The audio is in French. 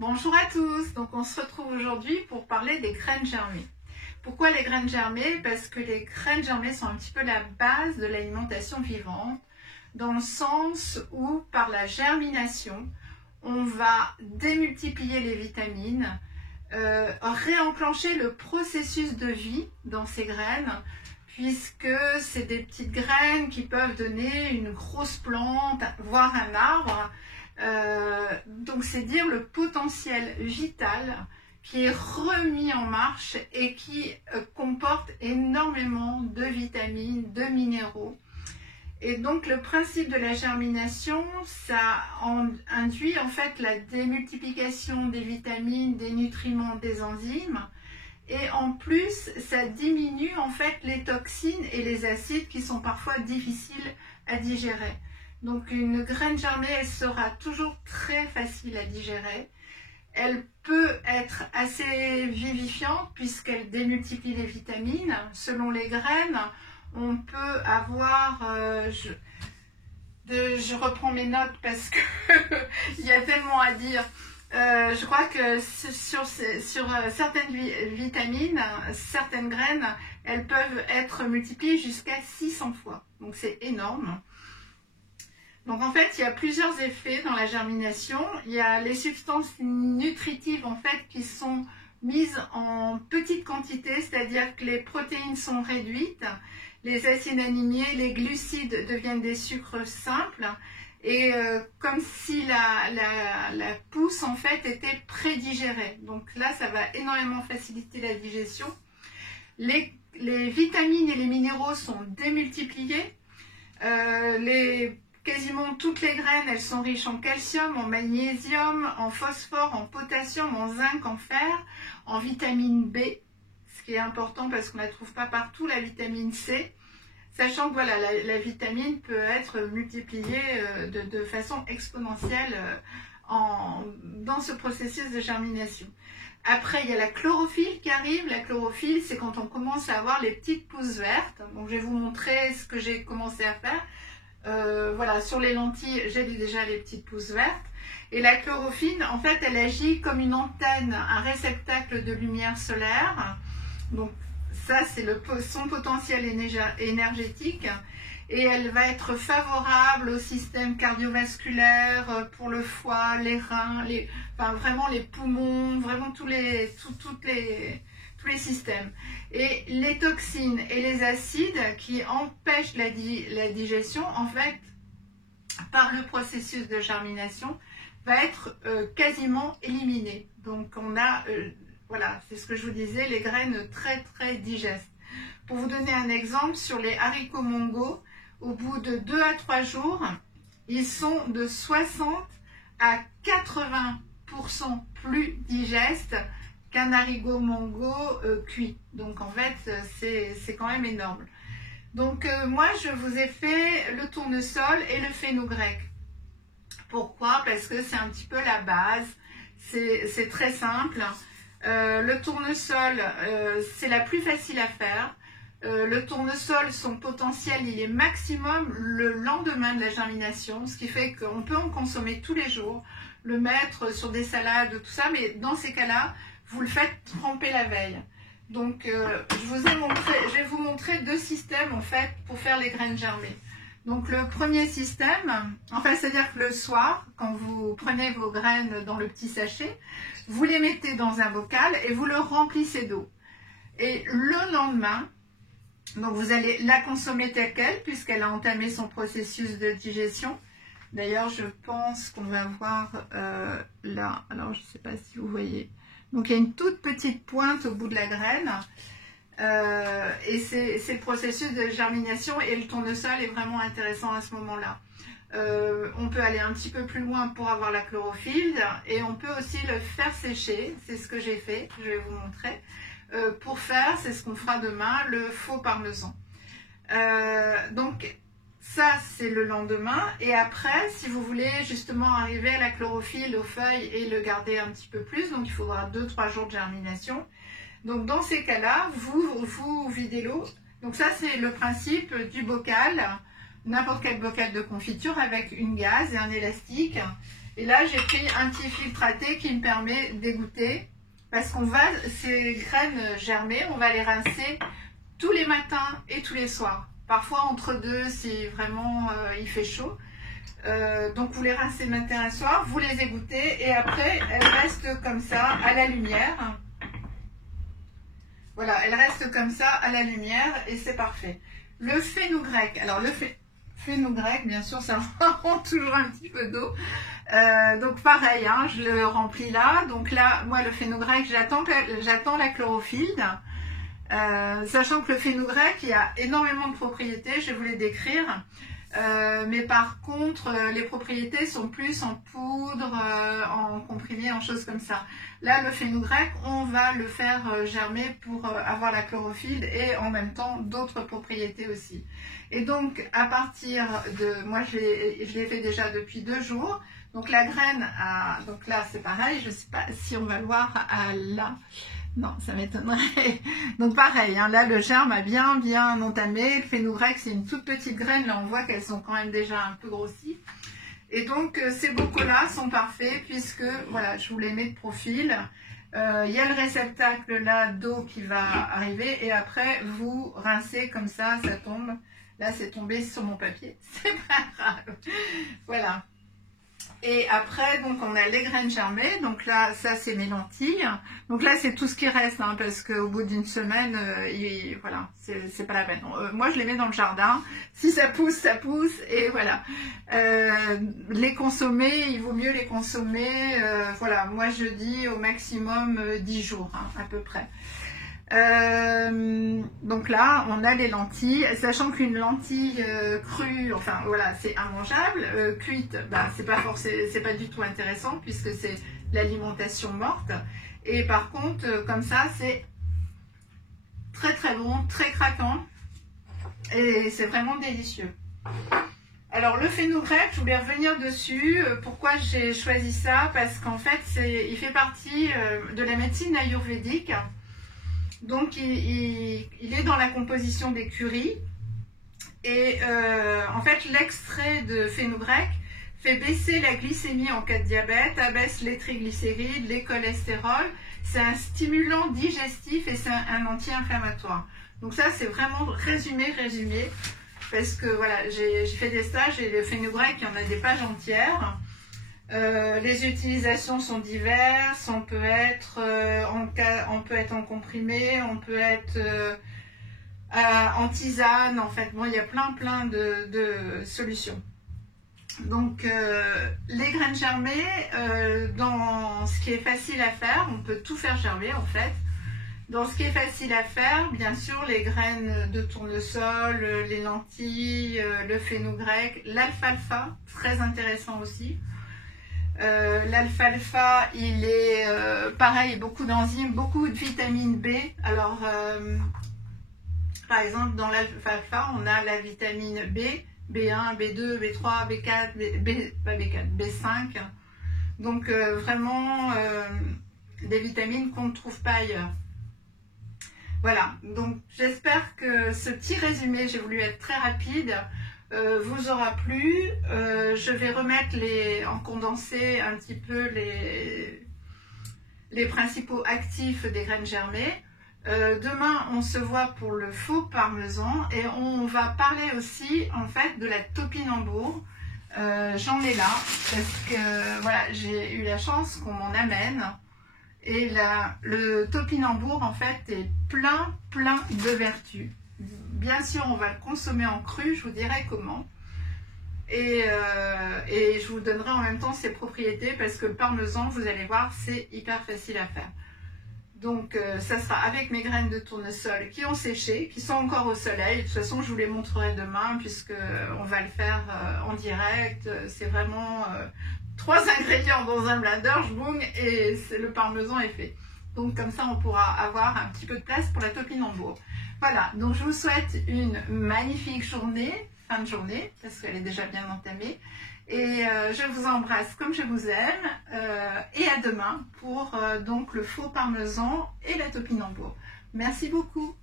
Bonjour à tous, donc on se retrouve aujourd'hui pour parler des graines germées. Pourquoi les graines germées? Parce que les graines germées sont un petit peu la base de l'alimentation vivante, dans le sens où par la germination, on va démultiplier les vitamines, réenclencher le processus de vie dans ces graines, puisque c'est des petites graines qui peuvent donner une grosse plante, voire un arbre. Donc c'est dire le potentiel vital qui est remis en marche et qui comporte énormément de vitamines, de minéraux. Et donc le principe de la germination, ça induit en fait la démultiplication des vitamines, des nutriments, des enzymes. Et en plus, ça diminue en fait les toxines et les acides qui sont parfois difficiles à digérer. Donc une graine germée, elle sera toujours très facile à digérer. Elle peut être assez vivifiante puisqu'elle démultiplie les vitamines. Selon les graines, on peut avoir... je reprends mes notes parce qu'il y a tellement à dire. Je crois que sur certaines vitamines, certaines graines, elles peuvent être multipliées jusqu'à 600 fois. Donc c'est énorme. Donc en fait, il y a plusieurs effets dans la germination. Il y a les substances nutritives en fait qui sont mises en petite quantité, c'est-à-dire que les protéines sont réduites, les acides aminés, les glucides deviennent des sucres simples, et comme si la pousse en fait était prédigérée. Donc là, ça va énormément faciliter la digestion. Les vitamines et les minéraux sont démultipliés. Quasiment toutes les graines, elles sont riches en calcium, en magnésium, en phosphore, en potassium, en zinc, en fer, en vitamine B, ce qui est important parce qu'on ne la trouve pas partout, la vitamine C, sachant que voilà, la vitamine peut être multipliée de façon exponentielle dans ce processus de germination. Après, il y a la chlorophylle qui arrive. La chlorophylle, c'est quand on commence à avoir les petites pousses vertes. Donc, je vais vous montrer ce que j'ai commencé à faire. Voilà, sur les lentilles, j'ai déjà les petites pousses vertes. Et la chlorophylle, en fait, elle agit comme une antenne, un réceptacle de lumière solaire. Donc, ça, c'est son potentiel énergétique. Et elle va être favorable au système cardiovasculaire, pour le foie, les reins, enfin, vraiment les poumons, vraiment tous les systèmes. Et les toxines et les acides qui empêchent la digestion, en fait, par le processus de germination, va être quasiment éliminé. Donc on a, voilà, c'est ce que je vous disais, les graines très très digestes. Pour vous donner un exemple, sur les haricots mongo, au bout de 2 à 3 jours, ils sont de 60 à 80% plus digestes qu'un haricot mongo cuit. Donc en fait, c'est quand même énorme. Donc moi, je vous ai fait le tournesol et le fenugrec. Pourquoi? Parce que c'est un petit peu la base. C'est très simple. Le tournesol, c'est la plus facile à faire. Le tournesol, son potentiel, il est maximum le lendemain de la germination, ce qui fait qu'on peut en consommer tous les jours, le mettre sur des salades, tout ça, mais dans ces cas-là, vous le faites tremper la veille. Donc, je vais vous montrer 2 systèmes en fait pour faire les graines germées. Donc, le premier système, enfin, c'est-à-dire que le soir, quand vous prenez vos graines dans le petit sachet, vous les mettez dans un bocal et vous le remplissez d'eau. Et le lendemain, donc vous allez la consommer telle quelle puisqu'elle a entamé son processus de digestion. D'ailleurs, je pense qu'on va voir là, alors je ne sais pas si vous voyez. Donc il y a une toute petite pointe au bout de la graine et c'est le processus de germination et le tournesol est vraiment intéressant à ce moment-là. On peut aller un petit peu plus loin pour avoir la chlorophylle et on peut aussi le faire sécher, c'est ce que j'ai fait, je vais vous montrer. Pour faire, c'est ce qu'on fera demain, le faux parmesan. Donc ça, c'est le lendemain. Et après, si vous voulez justement arriver à la chlorophylle, aux feuilles et le garder un petit peu plus, donc il faudra 2-3 jours de germination. Donc dans ces cas-là, vous videz l'eau. Donc ça, c'est le principe du bocal, n'importe quel bocal de confiture avec une gaze et un élastique. Et là, j'ai pris un petit filtre à thé qui me permet d'égoutter. Parce qu'on va, ces graines germées, on va les rincer tous les matins et tous les soirs. Parfois entre deux si vraiment il fait chaud. Donc vous les rincez matin et soir, vous les égouttez et après elles restent comme ça à la lumière. Voilà, elles restent comme ça à la lumière et c'est parfait. Le fenugrec, alors le fenugrec, bien sûr, ça prend toujours un petit peu d'eau. Donc pareil, hein, je le remplis là. Donc là, moi le fenugrec, j'attends la chlorophylle. Sachant que le fenugrec, il y a énormément de propriétés, je vais vous les décrire. Mais par contre, les propriétés sont plus en poudre, en comprimé, en choses comme ça. Là, le fenugrec, on va le faire germer pour avoir la chlorophylle et en même temps d'autres propriétés aussi. Et donc, à partir de... Moi, je l'ai fait déjà depuis 2 jours. Donc, la graine, donc là, c'est pareil. Je ne sais pas si on va le voir là. Non, ça m'étonnerait. Donc pareil, hein, là le germe a bien entamé. Le fenugrec, c'est une toute petite graine. Là, on voit qu'elles sont quand même déjà un peu grossies. Et donc, ces bocaux-là sont parfaits puisque, voilà, je vous les mets de profil. Il y a le réceptacle là d'eau qui va arriver. Et après, vous rincez comme ça tombe. Là, c'est tombé sur mon papier. C'est pas grave. Voilà. Et après, donc, on a les graines germées. Donc là, ça, c'est mes lentilles. Donc là, c'est tout ce qui reste, hein, parce qu'au bout d'une semaine, voilà, c'est pas la peine. Moi, je les mets dans le jardin. Si ça pousse, ça pousse. Et voilà. Les consommer, il vaut mieux les consommer. Voilà, moi, je dis au maximum 10 jours, hein, à peu près. Donc là, on a les lentilles, sachant qu'une lentille crue, enfin voilà, c'est immangeable. Cuite, bah, c'est pas du tout intéressant puisque c'est l'alimentation morte. Et par contre, comme ça, c'est très très bon, très craquant et c'est vraiment délicieux. Alors le fenugrec, je voulais revenir dessus. Pourquoi j'ai choisi ça? Parce qu'en fait, il fait partie de la médecine ayurvédique. Donc, il est dans la composition des currys. Et en fait, l'extrait de fenugrec fait baisser la glycémie en cas de diabète, abaisse les triglycérides, les cholestérols. C'est un stimulant digestif et c'est un anti-inflammatoire. Donc ça, c'est vraiment résumé. Parce que voilà, j'ai fait des stages et le fenugrec, il y en a des pages entières. Les utilisations sont diverses, on peut être en comprimé, on peut être en tisane, en fait, bon, il y a plein de solutions. Donc les graines germées, dans ce qui est facile à faire, on peut tout faire germer en fait. Dans ce qui est facile à faire, bien sûr, les graines de tournesol, les lentilles, le fenugrec, l'alfalfa, très intéressant aussi. L'alfalfa, il est pareil, beaucoup d'enzymes, beaucoup de vitamine B. Alors, par exemple, dans l'alfalfa, on a la vitamine B, B1, B2, B3, B4, pas B4, B5. Donc, vraiment, des vitamines qu'on ne trouve pas ailleurs. Voilà, donc j'espère que ce petit résumé, j'ai voulu être très rapide, vous aura plu. Je vais remettre en condensé un petit peu les principaux actifs des graines germées. Demain, on se voit pour le faux parmesan et on va parler aussi en fait de la topinambour. J'en ai là parce que voilà, j'ai eu la chance qu'on m'en amène. Et le topinambour en fait est plein de vertus. Bien sûr, on va le consommer en cru, je vous dirai comment. Et je vous donnerai en même temps ses propriétés parce que le parmesan, vous allez voir, c'est hyper facile à faire. Donc, ça sera avec mes graines de tournesol qui ont séché, qui sont encore au soleil. De toute façon, je vous les montrerai demain puisque on va le faire en direct. C'est vraiment 3 ingrédients dans un blender, boum, et le parmesan est fait. Donc, comme ça, on pourra avoir un petit peu de place pour la topinambour. Voilà, donc je vous souhaite une magnifique journée, fin de journée, parce qu'elle est déjà bien entamée. Et je vous embrasse comme je vous aime. Et à demain pour donc le faux parmesan et la topinambour. Merci beaucoup.